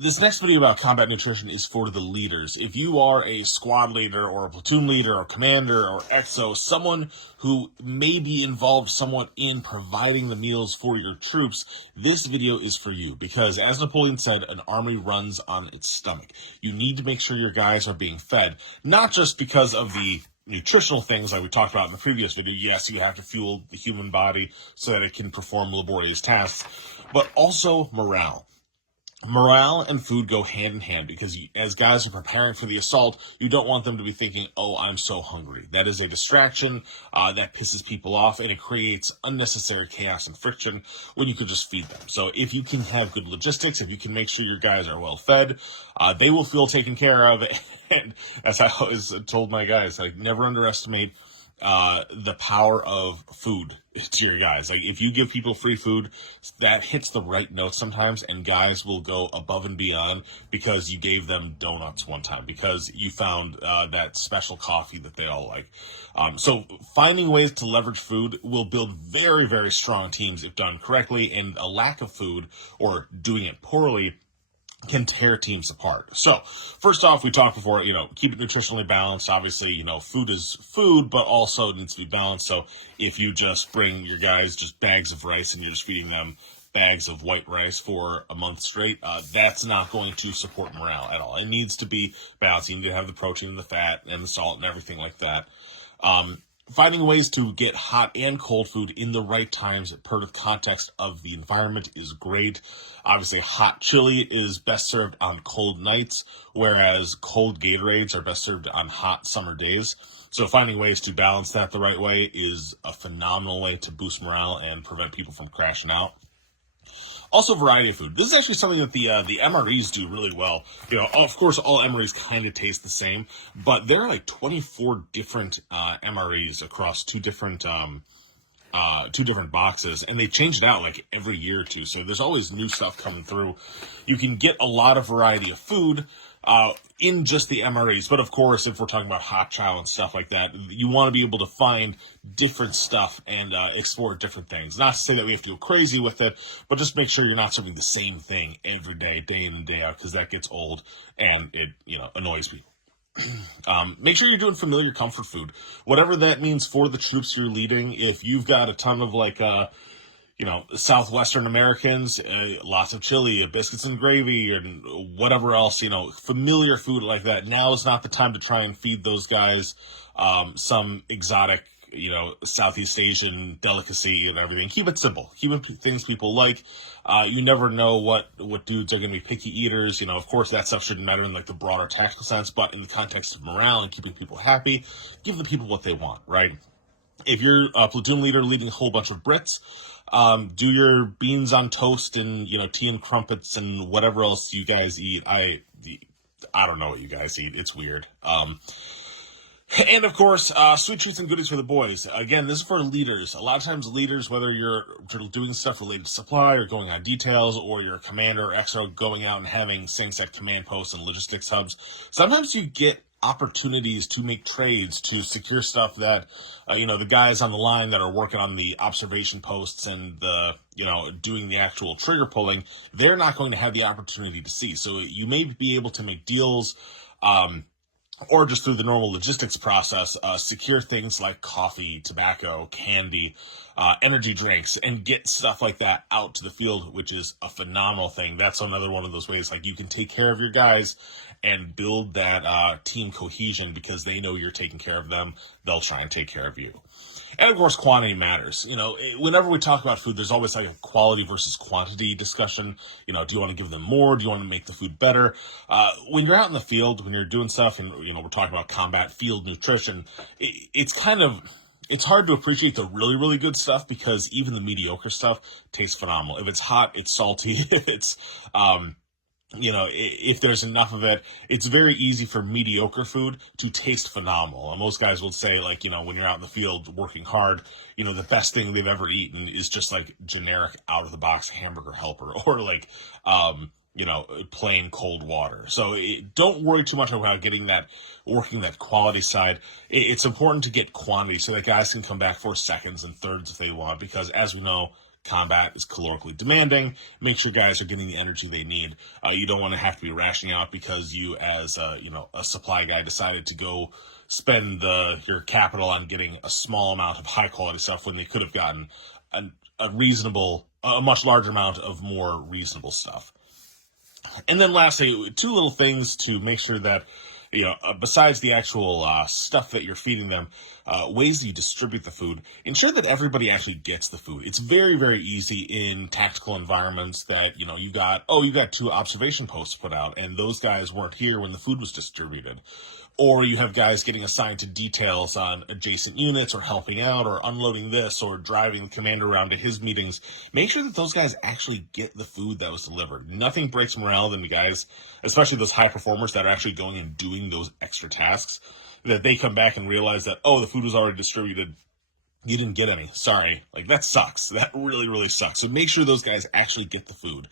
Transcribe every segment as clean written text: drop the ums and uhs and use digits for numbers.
This next video about combat nutrition is for the leaders. If you are a squad leader or a platoon leader or commander or XO, someone who may be involved somewhat in providing the meals for your troops, this video is for you because, as Napoleon said, an army runs on its stomach. You need to make sure your guys are being fed, not just because of the nutritional things like we talked about in the previous video. Yes, you have to fuel the human body so that it can perform laborious tasks, but also morale. Morale and food go hand in hand because as guys are preparing for the assault, you don't want them to be thinking, oh, I'm so hungry. That is a distraction that pisses people off, and it creates unnecessary chaos and friction when you could just feed them. So if you can have good logistics, if you can make sure your guys are well fed, they will feel taken care of. And as I always told my guys, like, never underestimate the power of food to your guys. Like, if you give people free food, that hits the right note sometimes, and guys will go above and beyond because you gave them donuts one time, because you found that special coffee that they all like. So finding ways to leverage food will build very, very strong teams if done correctly, and a lack of food or doing it poorly can tear teams apart. So, first off, we talked before, keep it nutritionally balanced. Obviously, food is food, but also it needs to be balanced. So, if you just bring your guys just bags of rice and you're just feeding them bags of white rice for a month straight, that's not going to support morale at all. It needs to be balanced. You need to have the protein and the fat and the salt and everything like that. Finding ways to get hot and cold food in the right times per the context of the environment is great. Obviously, hot chili is best served on cold nights, whereas cold Gatorades are best served on hot summer days. So finding ways to balance that the right way is a phenomenal way to boost morale and prevent people from crashing out. Also, variety of food. This is actually something that the MREs do really well. Of course, all MREs kind of taste the same, but there are like 24 different MREs across two different boxes, and they change it out like every year or two. So there's always new stuff coming through. You can get a lot of variety of food in just the MREs. But of course, if we're talking about hot chow and stuff like that, you want to be able to find different stuff and explore different things. Not to say that we have to go crazy with it, but just make sure you're not serving the same thing every day, day in and day out, because that gets old and it, annoys people. Make sure you're doing familiar comfort food, whatever that means for the troops you're leading. If you've got a ton of Southwestern Americans, lots of chili, biscuits and gravy, and whatever else, familiar food like that. Now is not the time to try and feed those guys some exotic, Southeast Asian delicacy and everything. Keep it simple. Keep it things people like. You never know what dudes are going to be picky eaters. Of course, that stuff shouldn't matter in like the broader tactical sense, but in the context of morale and keeping people happy, give the people what they want, right? If you're a platoon leader leading a whole bunch of Brits, do your beans on toast and, tea and crumpets and whatever else you guys eat. I don't know what you guys eat. It's weird. And of course, sweet treats and goodies for the boys. Again, this is for leaders. A lot of times leaders, whether you're doing stuff related to supply or going on details, or you're a commander or XO going out and having things at command posts and logistics hubs, sometimes you get opportunities to make trades to secure stuff that, the guys on the line that are working on the observation posts and the, doing the actual trigger pulling, they're not going to have the opportunity to see. So you may be able to make deals, or just through the normal logistics process, secure things like coffee, tobacco, candy, energy drinks, and get stuff like that out to the field, which is a phenomenal thing. That's another one of those ways, like, you can take care of your guys and build that team cohesion because they know you're taking care of them. They'll try and take care of you. And of course, quantity matters. Whenever we talk about food, there's always like a quality versus quantity discussion. Do you want to give them more? Do you want to make the food better? When you're out in the field, when you're doing stuff, and we're talking about combat field nutrition, it's hard to appreciate the really, really good stuff because even the mediocre stuff tastes phenomenal. If it's hot, it's salty. If it's if there's enough of it, it's very easy for mediocre food to taste phenomenal. And most guys will say, like, when you're out in the field working hard, the best thing they've ever eaten is just like generic out of the box hamburger helper or like, plain cold water. So don't worry too much about working that quality side. It's important to get quantity so that guys can come back for seconds and thirds if they want, because as we know, Combat is calorically demanding. Make sure guys are getting the energy they need. You don't want to have to be rationing out because you, as a supply guy, decided to go spend your capital on getting a small amount of high quality stuff when you could have gotten a much larger amount of more reasonable stuff. And then lastly, two little things to make sure that, besides the actual stuff that you're feeding them, ways you distribute the food, ensure that everybody actually gets the food. It's very, very easy in tactical environments that, you got 2 observation posts put out, and those guys weren't here when the food was distributed. Or you have guys getting assigned to details on adjacent units or helping out or unloading this or driving the commander around to his meetings. Make sure that those guys actually get the food that was delivered. Nothing breaks morale than the guys, especially those high performers that are actually going and doing those extra tasks, that they come back and realize that, oh, the food was already distributed. You didn't get any. Sorry. Like, that sucks. That really, really sucks. So make sure those guys actually get the food.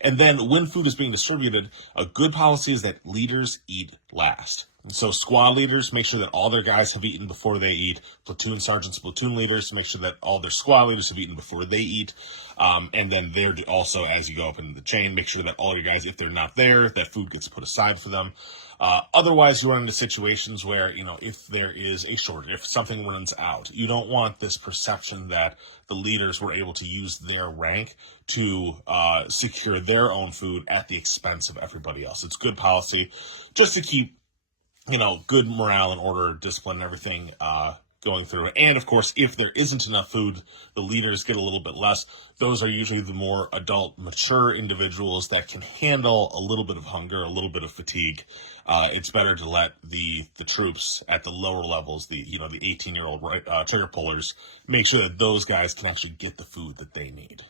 And then when food is being distributed, a good policy is that leaders eat last. And so squad leaders, make sure that all their guys have eaten before they eat. Platoon sergeants, platoon leaders, make sure that all their squad leaders have eaten before they eat. And then they're also, as you go up into the chain, make sure that all your guys, if they're not there, that food gets put aside for them. Otherwise, you run into situations where, if there is a shortage, if something runs out, you don't want this perception that the leaders were able to use their rank to secure their own food at the expense of everybody else. It's good policy just to keep, good morale and order, discipline, and everything going through. And of course, if there isn't enough food, the leaders get a little bit less. Those are usually the more adult, mature individuals that can handle a little bit of hunger, a little bit of fatigue. It's better to let the troops at the lower levels, the 18-year-old trigger pullers, make sure that those guys can actually get the food that they need.